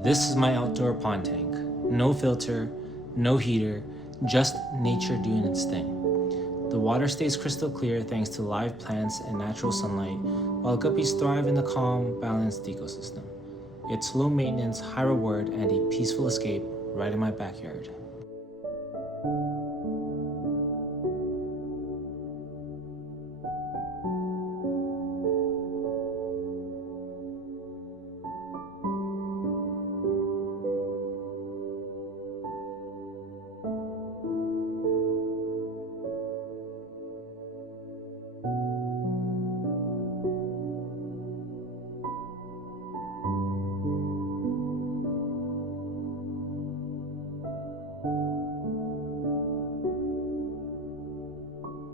This is my outdoor pond tank. No filter, no heater, just nature doing its thing. The water stays crystal clear thanks to live plants and natural sunlight, while guppies thrive in the calm, balanced ecosystem. It's low maintenance, high reward, and a peaceful escape right in my backyard.